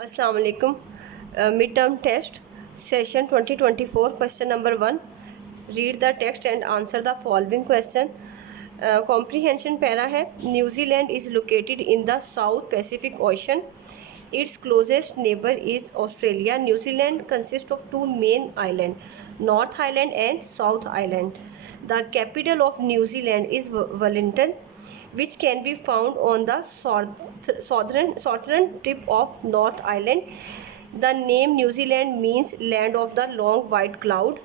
अस्सलाम वालेकुम। Mid term test session 2024 question number 1। Read the text and answer the following question. Comprehension para है। New Zealand is located in the South Pacific Ocean. Its closest neighbour is Australia. New Zealand consist of two main island, North Island and South Island. The capital of New Zealand is Wellington, which can be found on the southern tip of North Island. The name New Zealand means land of the long white cloud.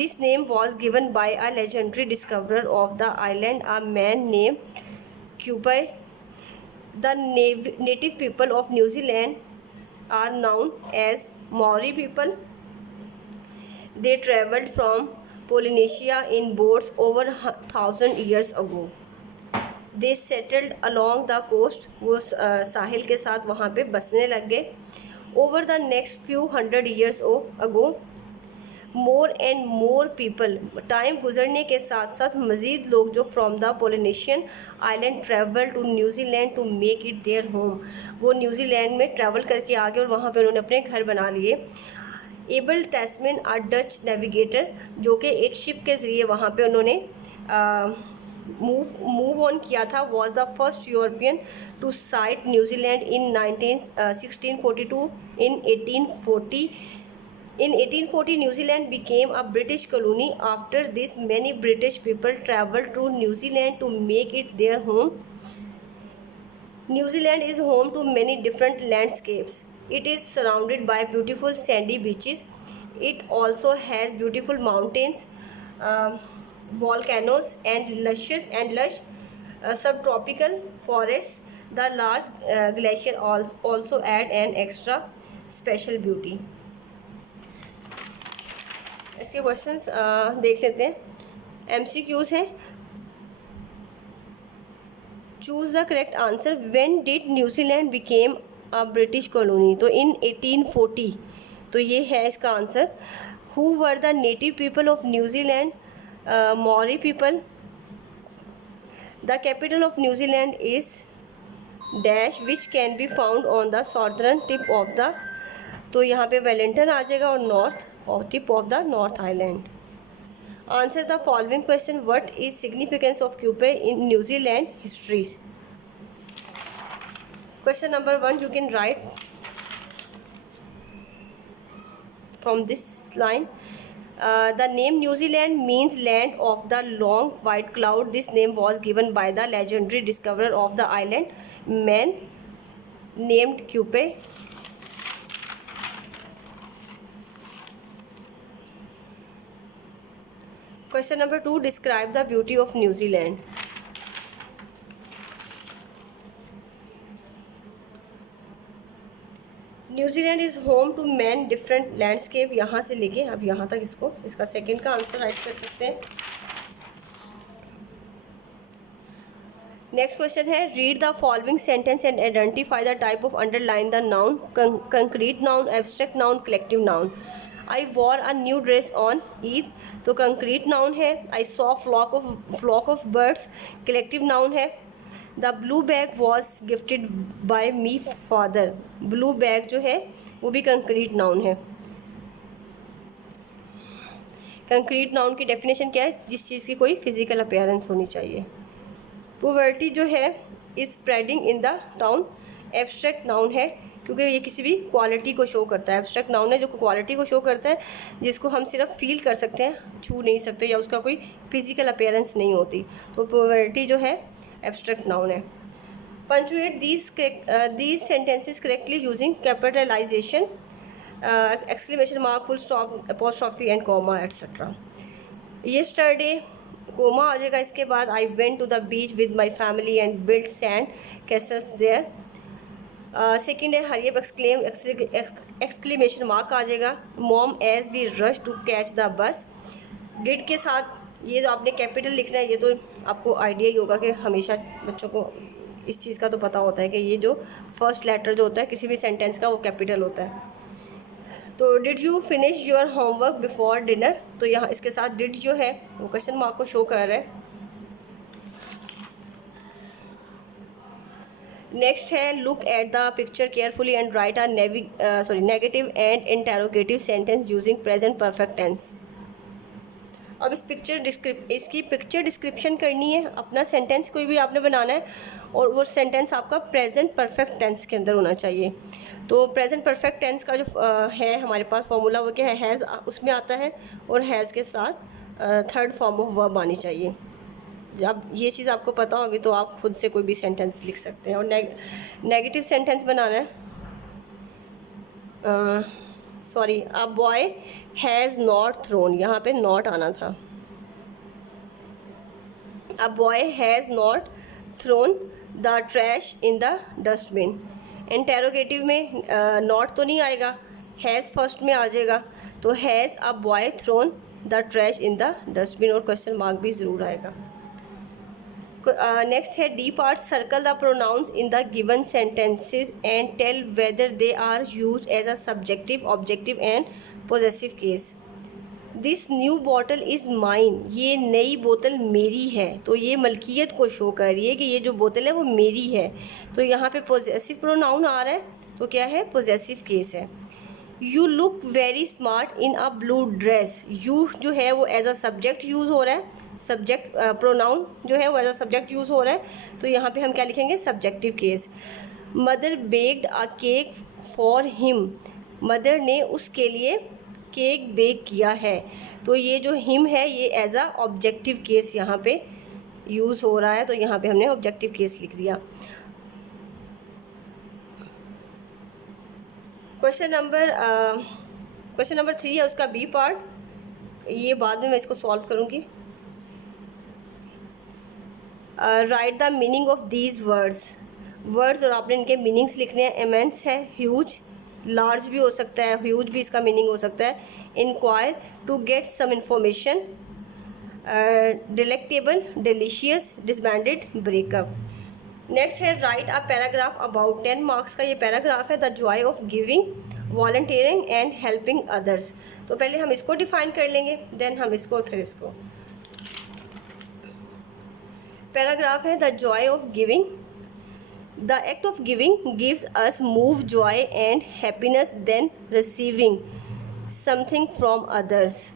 This name was given by a legendary discoverer of the island, a man named Kubai. The native people of New Zealand are known as Maori people. They traveled from Polynesia in boats over 1,000 years ago. They settled along the coast, वो साहिल के साथ वहाँ पे बसने लग गए। Over the next few 100 years ago more and more people, time गुजरने के साथ साथ मज़ीद लोग जो from the Polynesian island travel to New Zealand to make it their home, वो न्यूजीलैंड में ट्रैवल करके आ गए और वहाँ पे उन्होंने अपने घर बना लिए। एबल तस्मिन आ डच नेविगेटर, जो कि एक शिप के ज़रिए वहाँ पे उन्होंने मूव ऑन किया था, was the first European to sight New Zealand in 1642। In 1840 New Zealand became a British colony. After this many British people traveled to New Zealand to make it their home. New Zealand is home to many different landscapes. It is surrounded by beautiful sandy beaches. It also has beautiful mountains, volcanoes and lush subtropical forests. The large glacier also add an extra special beauty. इसके questions देख लेते हैं। MCQs हैं। Choose the correct answer. When did New Zealand became a British colony, तो इन 1840, तो ये है इसका answer. Who were the native people of New Zealand? Maori people. The capital of New Zealand is dash, which can be found on the southern tip of the, तो यहाँ पे Wellington आ जाएगा और नॉर्थ और tip of the North Island. Answer the following question. What is significance of Kupe in New Zealand history? Question number 1 you can write from this line. The name New Zealand means land of the long white cloud. This name was given by the legendary discoverer of the island, man named Kupe. Question number 2, describe the beauty of New Zealand. New Zealand is home to many different landscape, यहाँ से लेके अब यहाँ तक इसको, इसका second का answer right कर सकते हैं। नेक्स्ट क्वेश्चन है, read the following sentence and identify the type of underline the noun. Concrete noun, abstract noun, collective noun. I wore a new dress on Eid, तो कंक्रीट नाउन है। I saw flock of birds, collective noun है। The blue bag was gifted by me father, blue bag जो है वो भी concrete noun है। Concrete noun की definition क्या है? जिस चीज़ की कोई फिजिकल अपीयरेंस होनी चाहिए। पॉवर्टी जो है is spreading in the town, abstract noun है क्योंकि ये किसी भी क्वालिटी को शो करता है। एब्स्ट्रैक्ट नाउन है जो क्वालिटी को शो करता है, जिसको हम सिर्फ फील कर सकते हैं, छू नहीं सकते, या उसका कोई फिजिकल अपीयरेंस नहीं होती, तो पॉवर्टी जो है एब्स्ट्रैक्ट नाउन है। Punctuate these sentences correctly using capitalization, exclamation mark, full stop, apostrophe and comma etcetera. Yesterday comma आ जाएगा इसके बाद। I went to the beach with my family and build sand castles there. Second है hurry up, exclamation mark आ जाएगा। Mom as we rush to catch the bus. Did के साथ ये जो आपने कैपिटल लिखना है, ये तो आपको आइडिया ही होगा कि हमेशा बच्चों को इस चीज़ का तो पता होता है कि ये जो फर्स्ट लेटर जो होता है किसी भी सेंटेंस का वो कैपिटल होता है। तो did you finish your homework before dinner, तो यहाँ इसके साथ डिड जो है वो क्वेश्चन मार्क को शो कर रहा है। नेक्स्ट है look at the picture carefully and write a negative and interrogative sentence using present perfect tense. अब इसकी पिक्चर डिस्क्रिप्शन करनी है, अपना सेंटेंस कोई भी आपने बनाना है और वो सेंटेंस आपका प्रेजेंट परफेक्ट टेंस के अंदर होना चाहिए। तो प्रेजेंट परफेक्ट टेंस का जो है हमारे पास फॉर्मूला वो क्या है, हैज़ उसमें आता है और हैज़ के साथ थर्ड फॉर्म ऑफ वर्ब आनी चाहिए। जब ये चीज़ आपको पता होगी तो आप खुद से कोई भी सेंटेंस लिख सकते हैं। और नेगेटिव सेंटेंस बनाना है, a boy has not thrown, यहाँ पे नॉट आना था। A boy has not thrown the trash in the dustbin. Interrogative में नॉट तो नहीं आएगा, हैज़ फर्स्ट में आ जाएगा। तो has a boy thrown the trash in the dustbin और क्वेश्चन मार्क भी ज़रूर आएगा। नेक्स्ट है D part, circle the pronouns in the given sentences and tell whether they are used as a subjective, objective and possessive case. This new bottle is mine, ये नई बोतल मेरी है। तो ये मलकियत को शो कर रही है कि ये जो बोतल है वो मेरी है। तो यहाँ पे पोजेसिव प्रोनाउन आ रहा है तो क्या है, पोजेसिव केस है। You look very smart in a blue dress, you जो है वो एज अ सब्जेक्ट यूज़ हो रहा है, सब्जेक्ट प्रोनाउन जो है वो एज अ सब्जेक्ट यूज़ हो रहा है। तो यहाँ पे हम क्या लिखेंगे, subjective case. Mother baked a cake for him, mother ने उसके लिए केक बेक किया है। तो ये जो हिम है ये एज अ ऑब्जेक्टिव केस यहाँ पे यूज़ हो रहा है। तो यहाँ पे हमने ऑब्जेक्टिव केस लिख दिया। क्वेश्चन नंबर 3 है उसका बी पार्ट, ये बाद में मैं इसको सॉल्व करूँगी। Right the meaning of these words और आपने इनके मीनिंग्स लिखने हैं। इमेंस है, ह्यूज, लार्ज भी हो सकता है, ह्यूज भी इसका मीनिंग हो सकता है। Inquire, to get some information. Delectable, delicious, disbanded, breakup. Next है write a paragraph about 10 marks का ये पैराग्राफ है, the joy of giving, volunteering and helping others. तो पहले हम इसको डिफाइन कर लेंगे, देन हम इसको फिर इसको। पैराग्राफ है the joy of giving, the act of giving gives us more joy and happiness than receiving something from others.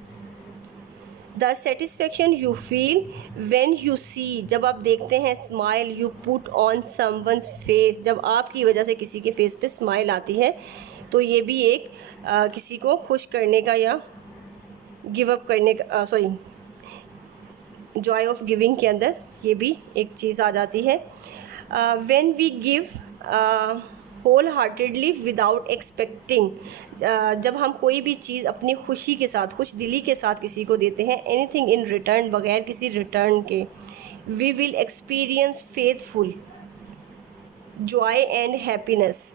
The satisfaction you feel when you see, जब आप देखते हैं, smile you put on someone's face, जब आपकी वजह से किसी के फेस पे स्माइल आती है। तो ये भी एक किसी को खुश करने का या गिव अप करने का, जॉय ऑफ गिविंग के अंदर ये भी एक चीज़ आ जाती है। When we give wholeheartedly without expecting, जब हम कोई भी चीज़ अपनी खुशी के साथ, खुश दिली के साथ किसी को देते हैं, एनीथिंग इन रिटर्न, बगैर किसी रिटर्न के। We will experience faithful joy and happiness.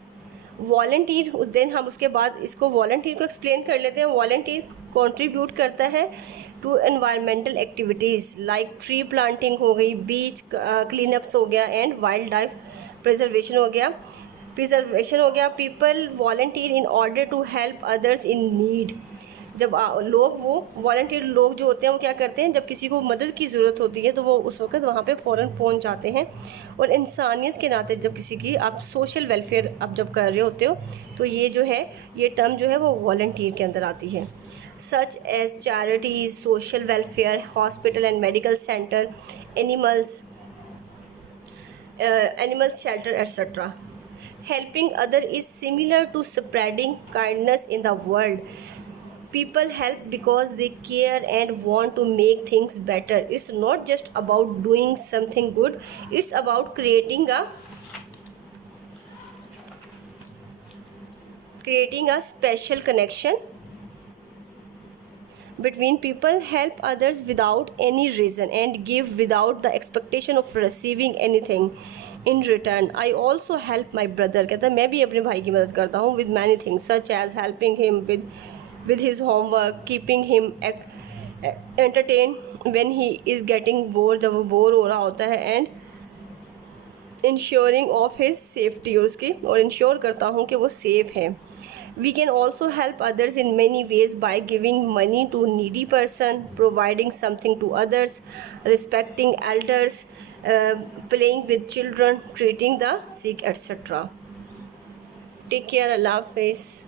Volunteer, उस दिन हम उसके बाद इसको वॉलंटियर को एक्सप्लेन कर लेते हैं। वॉलंटियर कंट्रीब्यूट करता है to environmental activities like tree planting हो गई, बीच क्लीनअप्स हो गया एंड वाइल्ड लाइफ प्रिजर्वेशन हो गया। People volunteer in order to help others in need, जब लोग, वो वॉलंटियर लोग जो होते हैं वो क्या करते हैं, जब किसी को मदद की ज़रूरत होती है तो वो उस वक्त वहाँ पे फ़ौरन पहुँच जाते हैं। और इंसानियत के नाते जब किसी की आप सोशल वेलफेयर आप जब कर रहे होते हो तो ये जो है, ये टर्म जो है वो वॉलंटियर के अंदर आती है। such as charities, social welfare, hospital and medical center, animals shelter, etc. Helping other is similar to spreading kindness in the world. People help because they care and want to make things better. It's not just about doing something good, it's about creating a special connection between people. Help others without any reason and give without the expectation of receiving anything in return. I also help my brother, कहता है मैं भी अपने भाई की मदद करता हूँ with many things such as helping him with his homework, keeping him entertained when he is getting bored, जब वो बोर हो रहा होता है, and ensuring of his safety, और उसकी और इंश्योर करता हूँ कि वो सेफ़ है। We can also help others in many ways by giving money to needy person, providing something to others, respecting elders, playing with children, treating the sick, etc. Take care. Allah Hafiz.